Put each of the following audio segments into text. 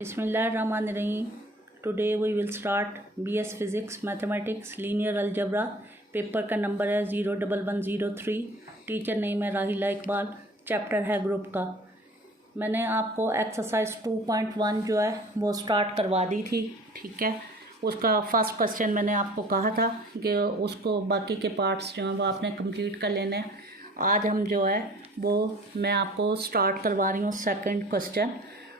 Bismillahirrahmanirrahim. Today we will start BS Physics Mathematics Linear Algebra. Paper का number है 01103. Teacher name है राहिला Iqbal. Chapter है ग्रुप का. मैंने आपको एक्सरसाइज 2.1 जो है वो स्टार्ट करवा दी थी. ठीक है, उसका फर्स्ट क्वेश्चन मैंने आपको कहा था कि उसको बाकी के पार्ट्स जो हैं वो आपने कंप्लीट कर लेने हैं. आज हम जो है वो मैं आपको स्टार्ट करवा रही हूँ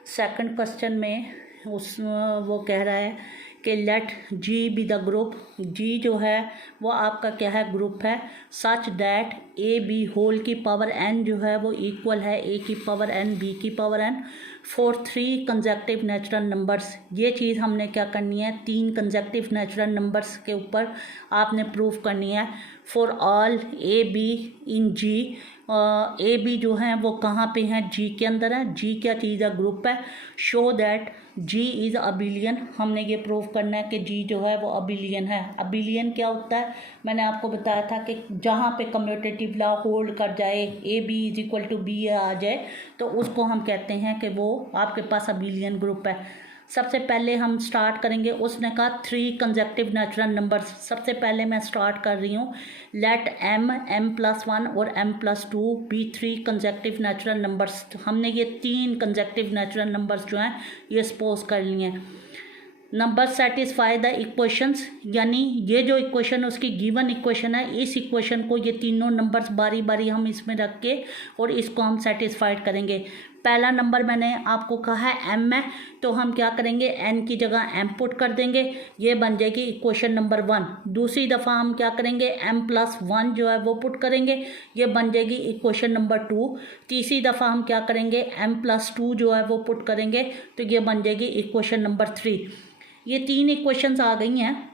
सेकंड क्वेश्चन में वो कह रहा है कि let G be the group. G जो है वो आपका क्या है, ग्रुप है. Such that a b whole की पावर एन जो है वो इक्वल है ए की पावर एन बी की power n for 3 consecutive natural numbers. ये चीज़ हमने क्या करनी है, 3 कंसेक्टिव नेचुरल नंबर्स के ऊपर आपने प्रूफ करनी है. For all a b in G. A b जो हैं वो कहाँ पे हैं, जी के अंदर है. जी क्या चीज़ है, ग्रुप है. Show that G is abelian. हमने ये प्रूव करना है कि जी जो है वो अबिलियन है. अबिलियन क्या होता है, मैंने आपको बताया था कि जहाँ पे कम्यूटेटिव लॉ होल्ड कर जाए, a b is equal to b आ जाए, तो उसको हम कहते हैं कि वो आपके पास अबिलियन ग्रुप है. सबसे पहले हम स्टार्ट करेंगे. उसने कहा 3 कंसेक्टिव नेचुरल नंबर्स. सबसे पहले मैं स्टार्ट कर रही हूँ. लेट m+1 और m+2 B 3 consecutive natural numbers. हमने ये 3 कंसेक्टिव नेचुरल नंबर्स जो हैं ये सपोज कर लिए हैं. नंबर सेटिस्फाई द इक्वेशंस, यानी ये जो इक्वेशन उसकी गिवन इक्वेशन है, इस इक्वेशन को ये तीनों नंबर्स बारी बारी हम इसमें रख के और इसको हम सेटिस्फाइड करेंगे. पहला नंबर मैंने आपको कहा है m है, तो हम क्या करेंगे, n की जगह m पुट कर देंगे. ये बन जाएगी इक्वेशन नंबर 1. दूसरी दफ़ा हम क्या करेंगे, m+1 जो है वो पुट करेंगे. ये बन जाएगी इक्वेशन नंबर 2. तीसरी दफ़ा हम क्या करेंगे, m+2 जो है वो पुट करेंगे, तो ये बन जाएगी इक्वेशन नंबर 3. ये 3 इक्वेशंस आ गई हैं.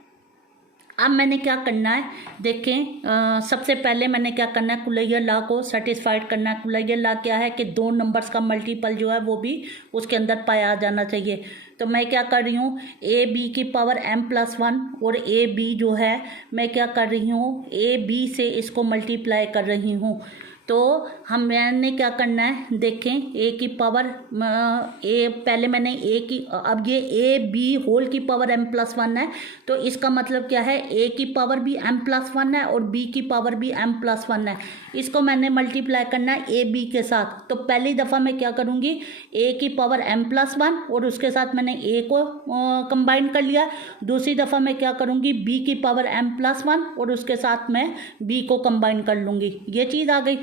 अब मैंने क्या करना है, देखें. सबसे पहले मैंने क्या करना है, कुलैयर लॉ को सेटिस्फाइड करना है. कुलैयर लॉ क्या है कि 2 नंबर्स का मल्टीपल जो है वो भी उसके अंदर पाया जाना चाहिए. तो मैं क्या कर रही हूँ, ए बी की पावर m+1 और ए बी जो है मैं क्या कर रही हूँ, ए बी से इसको मल्टीप्लाई कर रही हूँ. तो मैंने क्या करना है, देखें, ए की पावर पहले मैंने ए की, अब ये ए बी होल की पावर m+1 है, तो इसका मतलब क्या है, ए की पावर भी m+1 है और बी की पावर भी m+1 है. इसको मैंने मल्टीप्लाई करना है ए बी के साथ. तो पहली दफ़ा मैं क्या करूँगी, ए की पावर m+1 और उसके साथ मैंने ए को कंबाइन कर लिया. दूसरी दफ़ा मैं क्या करूँगी, बी की पावर m+1 और उसके साथ मैं बी को कंबाइन कर लूँगी. ये चीज़ आ गई.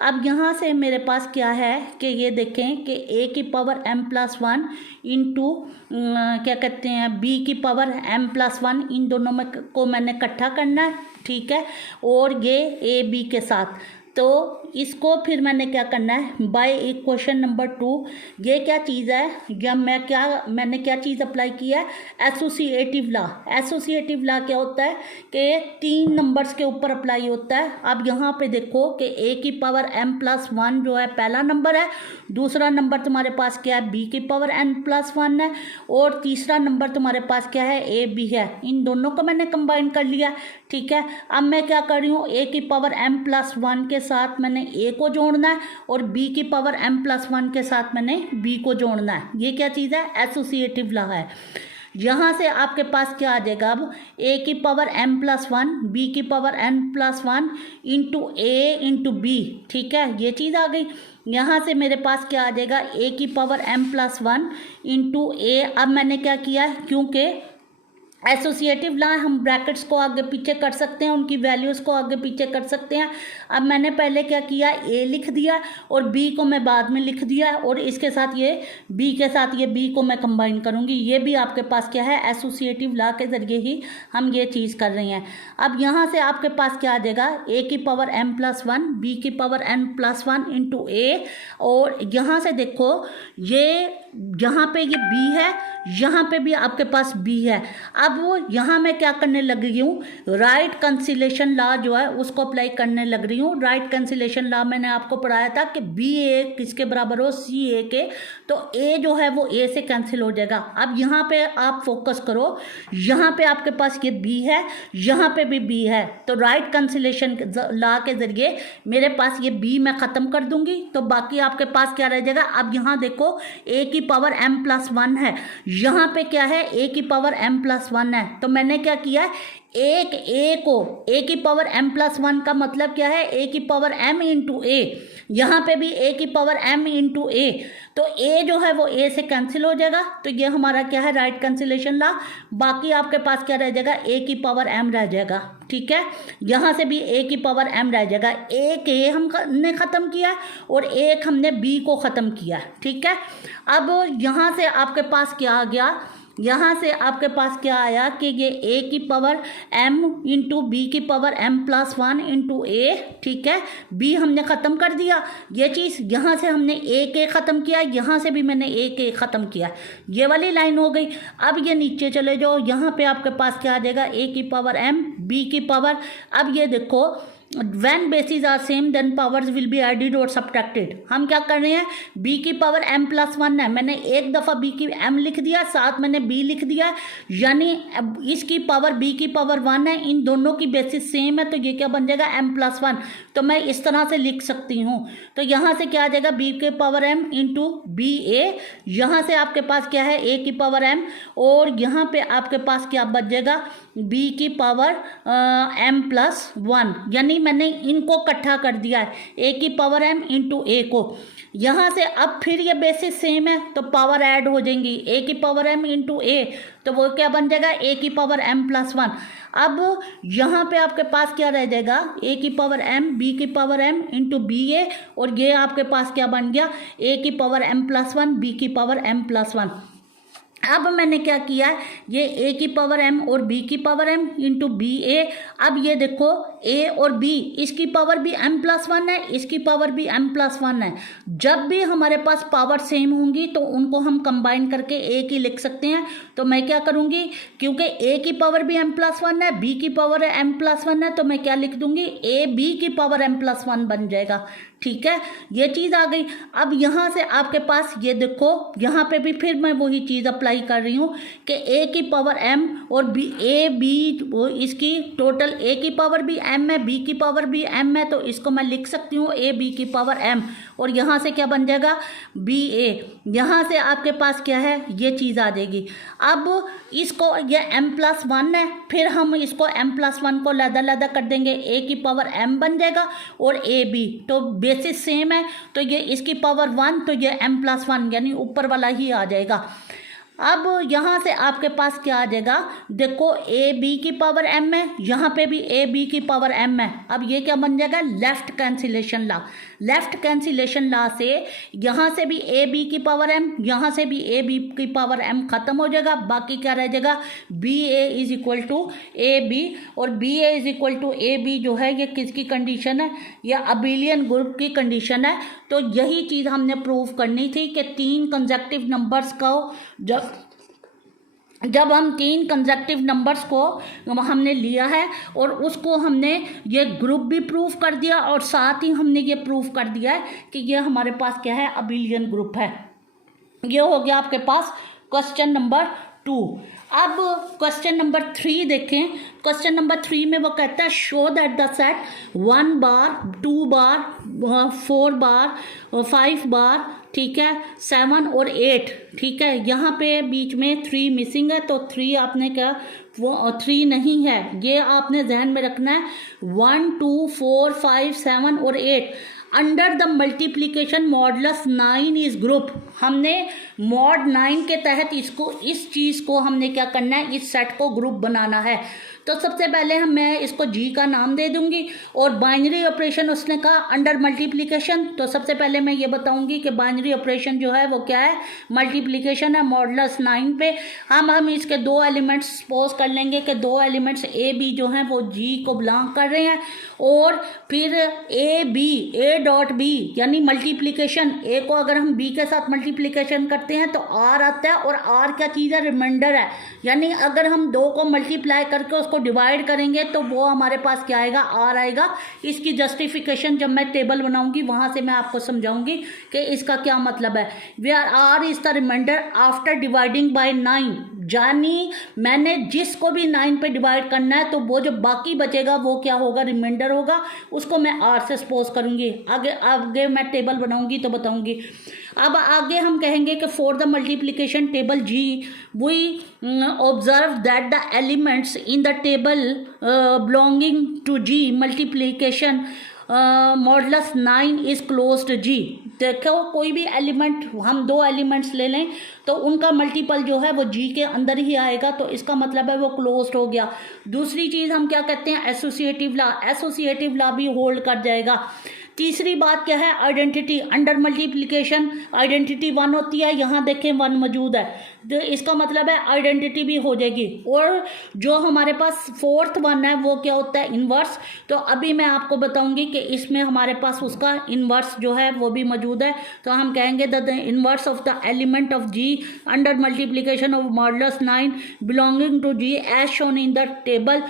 अब यहाँ से मेरे पास क्या है कि ये देखें कि ए की पावर m+1 इंटू क्या कहते हैं बी की पावर m+1, इन दोनों में को मैंने इकट्ठा करना है. ठीक है, और ये ए बी के साथ. तो इसको फिर मैंने क्या करना है, बाय इक्वेशन नंबर 2. ये क्या चीज़ है, या मैंने क्या चीज़ अप्लाई की है, एसोसिएटिव लॉ. एसोसिएटिव लॉ क्या होता है कि 3 नंबर्स के ऊपर अप्लाई होता है. अब यहाँ पे देखो कि ए की पावर m+1 जो है पहला नंबर है, दूसरा नंबर तुम्हारे पास क्या है, बी की पावर n+1 है, और तीसरा नंबर तुम्हारे पास क्या है, ए बी है. इन दोनों को मैंने कंबाइन कर लिया. ठीक है, अब मैं क्या कर रही हूँ, ए की पावर m+1 के साथ मैंने ए को जोड़ना है और बी की पावर m+1 के साथ मैंने बी को जोड़ना है. ये क्या चीज़ है, एसोसिएटिव लॉ है. यहाँ से आपके पास क्या आ जाएगा, अब ए की पावर m+1 बी की पावर n+1 इंटू ए इंटू बी. ठीक है, ये चीज़ आ गई. यहाँ से मेरे पास क्या आ जाएगा, ए की पावर m+1 इंटू ए. अब मैंने क्या किया है, क्योंकि एसोसिएटिव लॉ हम ब्रैकेट्स को आगे पीछे कर सकते हैं, उनकी वैल्यूज़ को आगे पीछे कर सकते हैं. अब मैंने पहले क्या किया, ए लिख दिया और बी को मैं बाद में लिख दिया, और इसके साथ ये बी के साथ ये बी को मैं कंबाइन करूँगी. ये भी आपके पास क्या है, एसोसिएटिव लॉ के ज़रिए ही हम ये चीज़ कर रहे हैं. अब यहाँ से आपके पास क्या आ जाएगा, ए की पावर m+1 बी की पावर n+1 इंटू ए. और यहाँ से देखो, ये यहाँ पे ये बी है, यहाँ पे भी आपके पास बी है. अब वो यहाँ मैं क्या करने लग रही हूँ, राइट कंसिलेशन लॉ जो है उसको अप्लाई करने लग रही हूँ. राइट कंसिलेशन लॉ मैंने आपको पढ़ाया था कि बी ए किसके बराबर हो, सी ए के. तो ए जो है वो ए से कैंसिल हो जाएगा. अब यहाँ पे आप फोकस करो, यहाँ पे आपके पास ये बी है, यहाँ पे भी बी है. तो राइट कंसिलेशन लॉ के जरिए मेरे पास ये बी मैं ख़त्म कर दूंगी, तो बाकी आपके पास क्या रह जाएगा. अब यहाँ देखो, ए की की पावर m प्लस 1 है, यहाँ पे क्या है a की पावर m प्लस 1 है। तो मैंने क्या किया है, एक a को a की पावर m प्लस 1 का मतलब क्या है, a की पावर m इंटू a, यहाँ पे भी a की पावर m इंटू a, तो a जो है वो a से कैंसिल हो जाएगा, तो ये हमारा क्या है, राइट कैंसिलेशन ला। बाकी आपके पास क्या रह जाएगा, a की पावर m रह जाएगा, ठीक है। यहाँ से भी a की पावर m रह जाएगा, एक a हमने ख़त्म किया और एक हमने b को ख़त्म किया, ठीक है। अब यहाँ से आपके पास क्या आ गया, यहाँ से आपके पास क्या आया कि ये a की पावर m इंटू बी की power m plus 1 into a, ठीक है। b हमने ख़त्म कर दिया, ये चीज़ यहाँ से हमने a के ख़त्म किया, यहाँ से भी मैंने a के ख़त्म किया, ये वाली लाइन हो गई। अब ये नीचे चले जाओ, यहाँ पे आपके पास क्या आ जाएगा, a की पावर m b की पावर, अब ये देखो when bases are same then powers will be added or subtracted। हम क्या कर रहे हैं, b की पावर m प्लस 1 है, मैंने एक दफ़ा b की m लिख दिया, साथ मैंने b लिख दिया, यानी इसकी पावर b की पावर 1 है, इन दोनों की बेसिस सेम है, तो ये क्या बन जाएगा, m प्लस 1। तो मैं इस तरह से लिख सकती हूँ, तो यहाँ से क्या आ जाएगा, b की पावर m इंटू बी ए, यहाँ से आपके पास क्या है, a की पावर m, और यहाँ पे आपके पास क्या बच जाएगा, b की पावर m प्लस 1, यानी मैंने इनको इकट्ठा कर दिया है, a की पावर m इंटू a को। यहाँ से अब फिर ये बेसिस सेम है तो पावर ऐड हो जाएंगी, a की पावर m इंटू a, तो वो क्या बन जाएगा, a की पावर m प्लस 1। अब यहाँ पे आपके पास क्या रह जाएगा, a की पावर m b की पावर m इंटू बी ए, और ये आपके पास क्या बन गया, a की पावर m प्लस 1 b की पावर m प्लस 1। अब मैंने क्या किया, ये a की पावर m और b की पावर m इंटू बी ए। अब ये देखो a और b, इसकी पावर भी m प्लस 1 है, इसकी पावर भी m प्लस 1 है। जब भी हमारे पास पावर सेम होंगी तो उनको हम कंबाइन करके एक ही लिख सकते हैं। तो मैं क्या करूँगी, क्योंकि a की पावर भी m प्लस 1 है, b की पावर m प्लस 1 है, तो मैं क्या लिख दूँगी, a b की पावर m प्लस 1 बन जाएगा, ठीक है। ये चीज़ आ गई। अब यहाँ से आपके पास ये देखो, यहाँ पे भी फिर मैं वही चीज़ अप्लाई कर रही हूँ कि a की पावर m और b a b, वो इसकी टोटल a की पावर भी m है, b की पावर भी m है, तो इसको मैं लिख सकती हूँ a b की पावर m, और यहाँ से क्या बन जाएगा, b a। यहाँ से आपके पास क्या है, ये चीज़ आ जाएगी। अब इसको ये m प्लस 1 है, फिर हम इसको m प्लस 1 को लदा कर देंगे, a की पावर m बन जाएगा और a b, तो बेसिस सेम है, तो ये इसकी पावर 1, तो ये m प्लस 1 यानी ऊपर वाला ही आ जाएगा। अब यहाँ से आपके पास क्या आ जाएगा, देखो a b की पावर m है, यहाँ पे भी a b की पावर m है। अब ये क्या बन जाएगा, लेफ्ट कैंसिलेशन ला। लेफ्ट कैंसिलेशन ला से यहाँ से भी a b की पावर m, यहाँ से भी a b की पावर m खत्म हो जाएगा, बाकी क्या रह जाएगा, b a is equal to a b, और b a is equal to a b जो है ये किसकी कंडीशन है, या अबिलियन ग्रुप की कंडीशन है। तो यही चीज़ हमने प्रूव करनी थी कि 3 कंसेक्टिव नंबर्स को जब हम 3 कंसेक्टिव नंबर्स को हमने लिया है और उसको हमने ये ग्रुप भी प्रूव कर दिया, और साथ ही हमने ये प्रूव कर दिया है कि ये हमारे पास क्या है, अबिलियन ग्रुप है। ये हो गया आपके पास क्वेश्चन नंबर 2। अब क्वेश्चन नंबर 3 देखें। क्वेश्चन नंबर 3 में वो कहता है शो दैट द सेट 1 बार 2 बार 4 बार 5 बार, ठीक है, 7 और 8, ठीक है। यहाँ पे बीच में 3 मिसिंग है, तो 3 आपने क्या, वो 3 नहीं है, ये आपने जहन में रखना है। 1 2 4 5 7 और 8 under the multiplication modulus 9 is group. हमने मॉड 9 के तहत इसको, इस चीज़ को हमने क्या करना है, इस सेट को ग्रुप बनाना है। तो सबसे पहले मैं इसको जी का नाम दे दूंगी, और बाइनरी ऑपरेशन उसने कहा अंडर मल्टीप्लिकेशन, तो सबसे पहले मैं ये बताऊंगी कि बाइनरी ऑपरेशन जो है वो क्या है, मल्टीप्लिकेशन है मॉडुलस 9 पे। हम इसके 2 एलिमेंट्स सपोज कर लेंगे कि 2 एलिमेंट्स ए बी जो हैं वो जी को बिलोंग कर रहे हैं, और फिर a b, a dot b यानी मल्टीप्लिकेशन, ए को अगर हम बी के साथ मल्टीप्लिकेशन करते हैं तो आर आता है, और आर क्या चीज़ है, रिमाइंडर है, यानी अगर हम 2 को मल्टीप्लाई करके उसको डिवाइड करेंगे तो वो हमारे पास क्या आएगा, आर आएगा। इसकी जस्टिफिकेशन जब मैं टेबल बनाऊंगी वहां से मैं आपको समझाऊंगी कि इसका क्या मतलब है। Where are is the remainder after dividing by 9, यानी मैंने जिसको भी 9 पे डिवाइड करना है तो वो जो बाकी बचेगा वो क्या होगा, रिमाइंडर होगा, उसको मैं R से सपोज करूँगी। आगे आगे मैं टेबल बनाऊँगी तो बताऊँगी। अब आगे हम कहेंगे कि for the multiplication table G we observe that the elements in the table belonging to G multiplication modulus 9 is closed G। देखो कोई भी एलिमेंट, हम 2 एलिमेंट्स ले लें तो उनका मल्टीपल जो है वो G के अंदर ही आएगा, तो इसका मतलब है वो क्लोज्ड हो गया। दूसरी चीज़ हम क्या कहते हैं, एसोसिएटिव लॉ, एसोसिएटिव लॉ भी होल्ड कर जाएगा। तीसरी बात क्या है, आइडेंटिटी। अंडर मल्टीप्लिकेशन आइडेंटिटी 1 होती है, यहाँ देखें 1 मौजूद है, तो इसका मतलब है आइडेंटिटी भी हो जाएगी। और जो हमारे पास फोर्थ 1 है वो क्या होता है, इन्वर्स। तो अभी मैं आपको बताऊंगी कि इसमें हमारे पास उसका इन्वर्स जो है वो भी मौजूद है। तो हम कहेंगे the inverse of the element of G under multiplication of modulus 9 belonging to G as shown in the table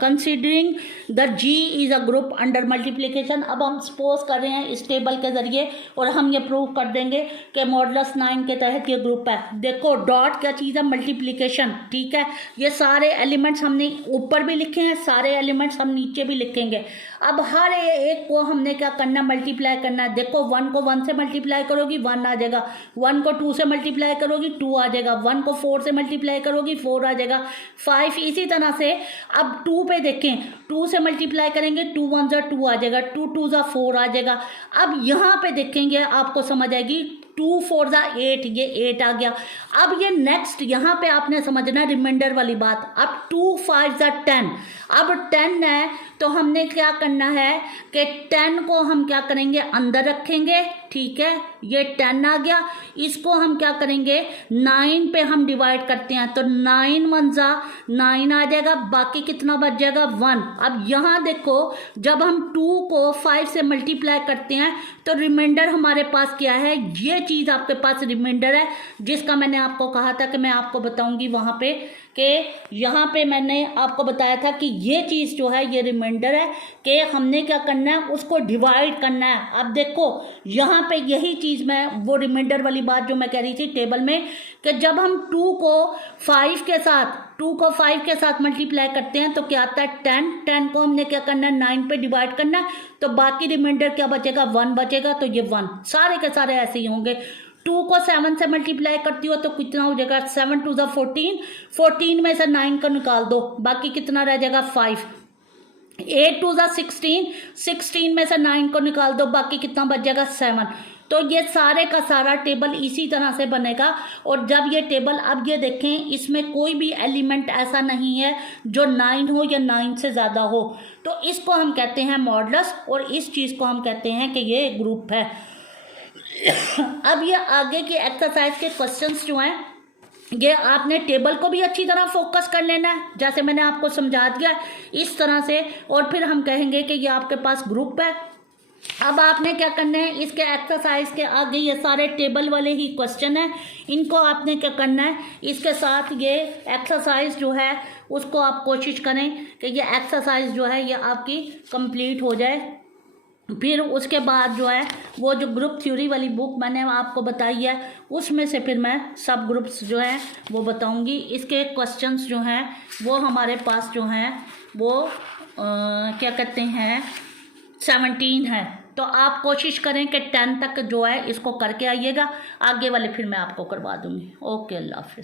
considering the G is a group under multiplication. अब हम सपोज कर रहे हैं इस टेबल के जरिए और हम ये प्रूव कर देंगे कि मॉडुलस 9 के तहत ये ग्रुप है। देखो डॉट क्या चीज़ है, मल्टीप्लिकेशन, ठीक है। ये सारे एलिमेंट्स हमने ऊपर भी लिखे हैं, सारे एलिमेंट्स हम नीचे भी लिखेंगे। अब हर एक को हमने क्या करना, मल्टीप्लाई करना है। देखो 1 को 1 से मल्टीप्लाई करोगी 1 आ जाएगा, 1 को 2 से मल्टीप्लाई करोगी 2 आ जाएगा, 1 को 4 से मल्टीप्लाई करोगी 4 आ जाएगा, 5 इसी तरह से। अब 2 पे देखें, 2 से मल्टीप्लाई करेंगे 2 1 जा 2 आ जाएगा, 2 2 जा 4 आ जाएगा। अब यहाँ पे देखेंगे आपको समझ आएगी, 2 4 जा 8, ये 8 आ गया। अब ये नेक्स्ट यहाँ पे आपने समझना रिमाइंडर वाली बात। अब 2 5 जा 10, अब 10 है तो हमने क्या करना है कि 10 को हम क्या करेंगे, अंदर रखेंगे, ठीक है। ये 10 आ गया, इसको हम क्या करेंगे 9 पे हम डिवाइड करते हैं, तो 9 1 जा 9 आ जाएगा, बाकी कितना बच जाएगा 1। अब यहाँ देखो जब हम 2 को 5 से मल्टीप्लाई करते हैं तो रिमाइंडर हमारे पास क्या है, ये चीज़ आपके पास रिमाइंडर है, जिसका मैंने आपको कहा था कि मैं आपको बताऊंगी वहाँ पे, कि यहाँ पे मैंने आपको बताया था कि ये चीज़ जो है ये रिमाइंडर है कि हमने क्या करना है, उसको डिवाइड करना है। अब देखो यहाँ पे यही चीज़ मैं, वो रिमाइंडर वाली बात जो मैं कह रही थी टेबल में, कि जब हम 2 को 5 के साथ मल्टीप्लाई करते हैं तो क्या आता है 10। 10 को हमने क्या करना है 9 पे डिवाइड करना है, तो बाकी रिमाइंडर क्या बचेगा 1 बचेगा, तो ये 1 सारे के सारे ऐसे ही होंगे। 2 को 7 से मल्टीप्लाई करती हो तो कितना हो जाएगा, 7 2 जा 14, 14 में से 9 को निकाल दो, बाकी कितना रह जाएगा 5। 8 2 जा 16, 16 में से 9 को निकाल दो, बाकी कितना बच जाएगा 7। तो ये सारे का सारा टेबल इसी तरह से बनेगा। और जब ये टेबल, अब ये देखें इसमें कोई भी एलिमेंट ऐसा नहीं है जो 9 हो या 9 से ज़्यादा हो, तो इसको हम कहते हैं मॉडुलस, और इस चीज़ को हम कहते हैं कि ये ग्रुप है। अब ये आगे के एक्सरसाइज के क्वेश्चंस जो हैं, ये आपने टेबल को भी अच्छी तरह फोकस कर लेना है, जैसे मैंने आपको समझा दिया इस तरह से, और फिर हम कहेंगे कि ये आपके पास ग्रुप है। अब आपने क्या करना है, इसके एक्सरसाइज के आगे ये सारे टेबल वाले ही क्वेश्चन हैं, इनको आपने क्या करना है, इसके साथ ये एक्सरसाइज जो है उसको आप कोशिश करें कि ये एक्सरसाइज जो है ये आपकी कंप्लीट हो जाए। फिर उसके बाद जो है वो जो ग्रुप थ्योरी वाली बुक मैंने आपको बताई है उसमें से फिर मैं सब ग्रुप्स जो हैं वो बताऊंगी। इसके क्वेश्चंस जो हैं वो हमारे पास जो हैं वो क्या कहते हैं 17 है। तो आप कोशिश करें कि 10 तक जो है इसको करके आइएगा, आगे वाले फिर मैं आपको करवा दूंगी। ओके, अल्लाह हाफिज़।